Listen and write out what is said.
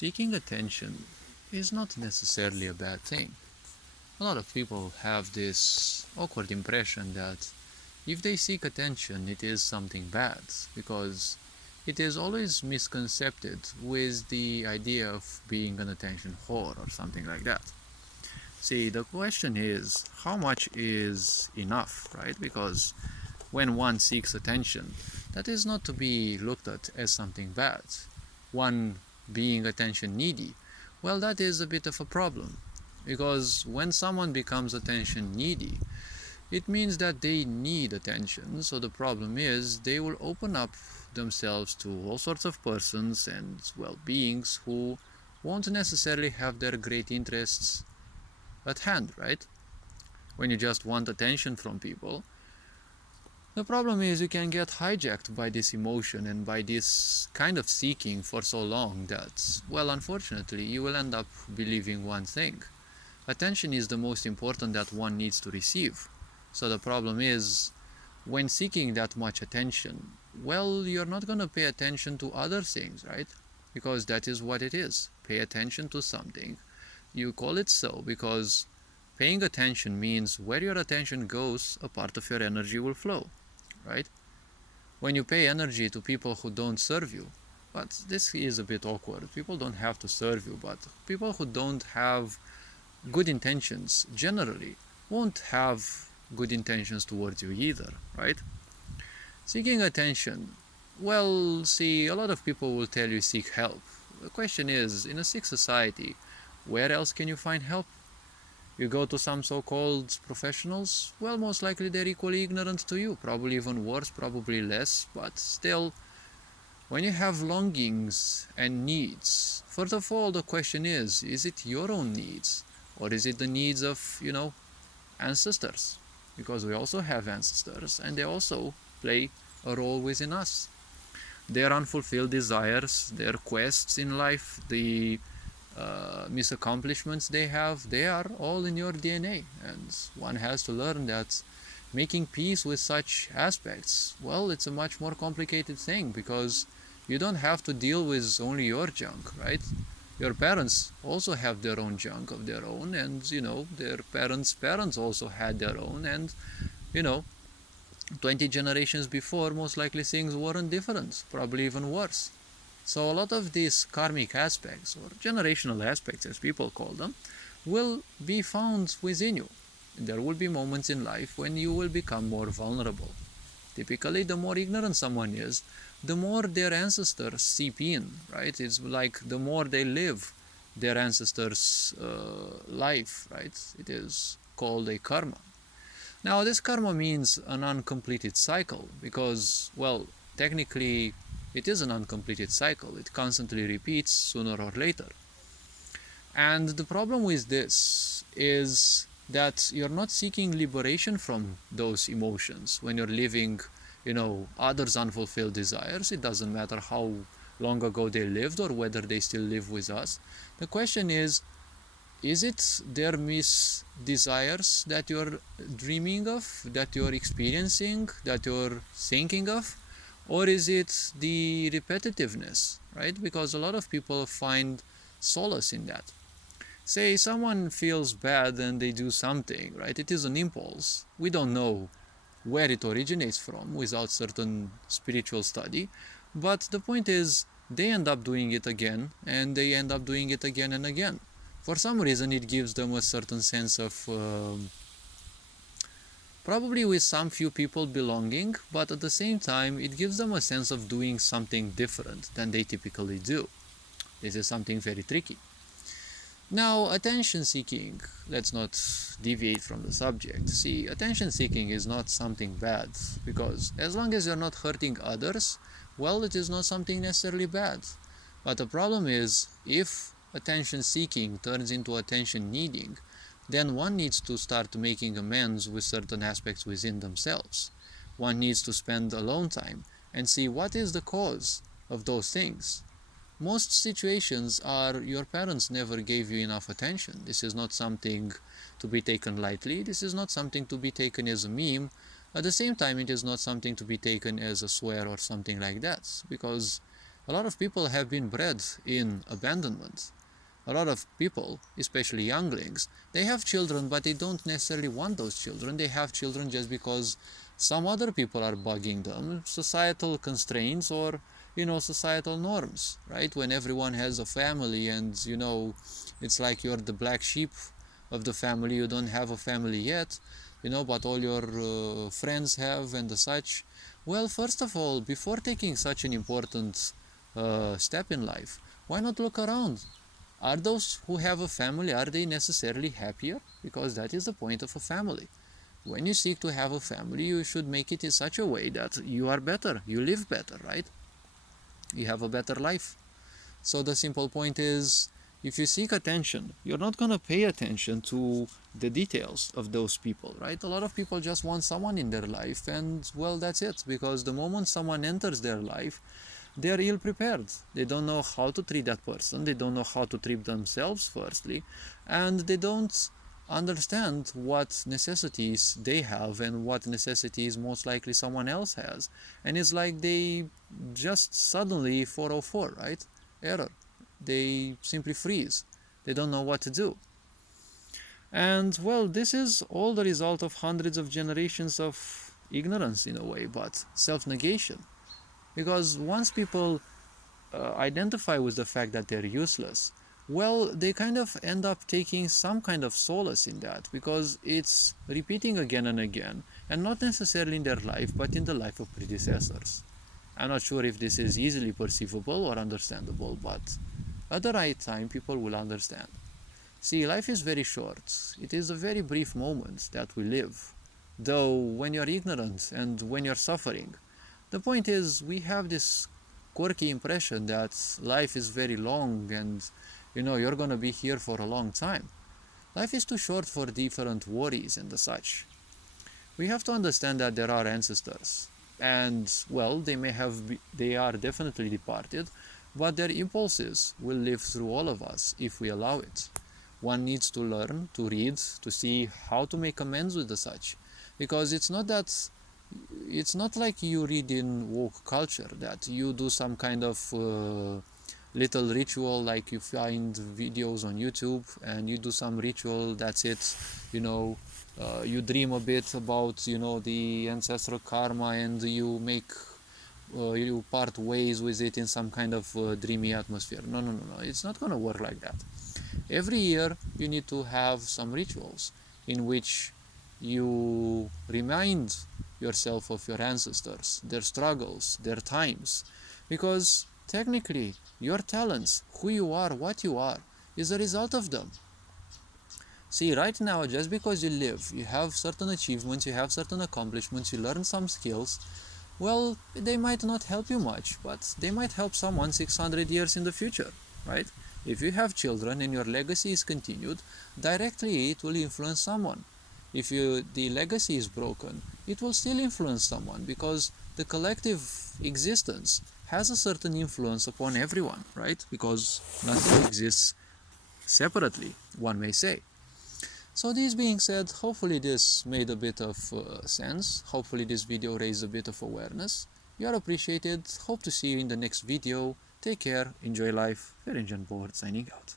Seeking attention is not necessarily a bad thing. A lot of people have this awkward impression that if they seek attention, it is something bad, because it is always misconceived with the idea of being an attention whore or something like that. See, the question is, how much is enough, right? Because when one seeks attention, that is not to be looked at as something bad. One being attention needy, well, that is a bit of a problem. Because when someone becomes attention needy, it means that they need attention. So the problem is they will open up themselves to all sorts of persons and, well, beings who won't necessarily have their great interests at hand, right? When you just want attention from people, the problem is you can get hijacked by this emotion and by this kind of seeking for so long that, well, unfortunately, you will end up believing one thing. Attention is the most important that one needs to receive. So the problem is, when seeking that much attention, well, you're not going to pay attention to other things, right? Because that is what it is. Pay attention to something. You call it so because paying attention means where your attention goes, a part of your energy will flow, right? When you pay energy to people who don't serve you, but this is a bit awkward. People don't have to serve you, but people who don't have good intentions generally won't have good intentions towards you either, right? Seeking attention, well, see, a lot of people will tell you seek help. The question is, in a sick society, where else can you find help? You go to some so-called professionals, well, most likely they're equally ignorant to you, probably even worse, probably less, but still, when you have longings and needs, first of all, the question is it your own needs? Or is it the needs of, ancestors? Because we also have ancestors, and they also play a role within us. Their unfulfilled desires, their quests in life, the misaccomplishments they are all in your DNA. And one has to learn that making peace with such aspects, well, it's a much more complicated thing, because you don't have to deal with only your junk, right? Your parents also have their own junk of their own, and their parents also had their own, and 20 generations before, most likely things weren't different, probably even worse. So a lot of these karmic aspects, or generational aspects as people call them, will be found within you. There will be moments in life when you will become more vulnerable. Typically, the more ignorant someone is, the more their ancestors seep in, right? It's like the more they live their ancestors' life, right? It is called a karma. Now, this karma means an uncompleted cycle because, well, technically, it is an uncompleted cycle. It constantly repeats sooner or later. And the problem with this is that you're not seeking liberation from those emotions when you're living, others' unfulfilled desires. It doesn't matter how long ago they lived or whether they still live with us. The question is it their desires that you're dreaming of, that you're experiencing, that you're thinking of? Or is it the repetitiveness, right? Because a lot of people find solace in that. Say someone feels bad and they do something, right? It is an impulse. We don't know where it originates from without certain spiritual study. But the point is, they end up doing it again, and they end up doing it again and again. For some reason, it gives them a certain sense of probably with some few people belonging, but at the same time, it gives them a sense of doing something different than they typically do. This is something very tricky. Now, attention seeking, let's not deviate from the subject. See, attention seeking is not something bad, because as long as you're not hurting others, well, it is not something necessarily bad. But the problem is, if attention seeking turns into attention needing, then one needs to start making amends with certain aspects within themselves. One needs to spend alone time and see what is the cause of those things. Most situations are your parents never gave you enough attention. This is not something to be taken lightly. This is not something to be taken as a meme. At the same time, it is not something to be taken as a swear or something like that, because A lot of people have been bred in abandonment. A lot of people, especially younglings, they have children, but they don't necessarily want those children. They have children just because some other people are bugging them, societal constraints or, societal norms, right? When everyone has a family and, it's like you're the black sheep of the family, you don't have a family yet, but all your friends have and the such. Well, first of all, before taking such an important step in life, why not look around? Are those who have a family, are they necessarily happier? Because that is the point of a family. When you seek to have a family, you should make it in such a way that you are better, you live better, right? You have a better life. So the simple point is, if you seek attention, you're not going to pay attention to the details of those people, right? A lot of people just want someone in their life, and well, that's it. Because the moment someone enters their life, they are ill prepared. They don't know how to treat that person. They don't know how to treat themselves, firstly, and they don't understand what necessities they have and what necessities most likely someone else has. And it's like they just suddenly 404, right? Error. They simply freeze. They don't know what to do. And well, this is all the result of hundreds of generations of ignorance in a way, but self-negation. Because once people identify with the fact that they're useless, well, they kind of end up taking some kind of solace in that, because it's repeating again and again, and not necessarily in their life, but in the life of predecessors. I'm not sure if this is easily perceivable or understandable, but at the right time, people will understand. See, life is very short. It is a very brief moment that we live. Though, when you're ignorant and when you're suffering, the point is, we have this quirky impression that life is very long and, you're gonna be here for a long time. Life is too short for different worries and the such. We have to understand that there are ancestors, and well, they are definitely departed, but their impulses will live through all of us if we allow it. One needs to learn to read, to see how to make amends with the such, because it's not like you read in woke culture that you do some kind of little ritual, like you find videos on YouTube and you do some ritual, that's it, you dream a bit about the ancestral karma, and you part ways with it in some kind of dreamy atmosphere. No, it's not going to work like that. Every year you need to have some rituals in which you remind yourself of your ancestors, their struggles, their times, because technically your talents, who you are, what you are, is a result of them. See, right now, just because you live, you have certain achievements, you have certain accomplishments, you learn some skills, well, they might not help you much, but they might help someone 600 years in the future, right? If you have children and your legacy is continued, directly it will influence someone. If the legacy is broken, it will still influence someone, because the collective existence has a certain influence upon everyone, right? Because nothing exists separately, one may say. So this being said, hopefully this made a bit of sense. Hopefully this video raised a bit of awareness. You are appreciated. Hope to see you in the next video. Take care, enjoy life. Ferenjan Board signing out.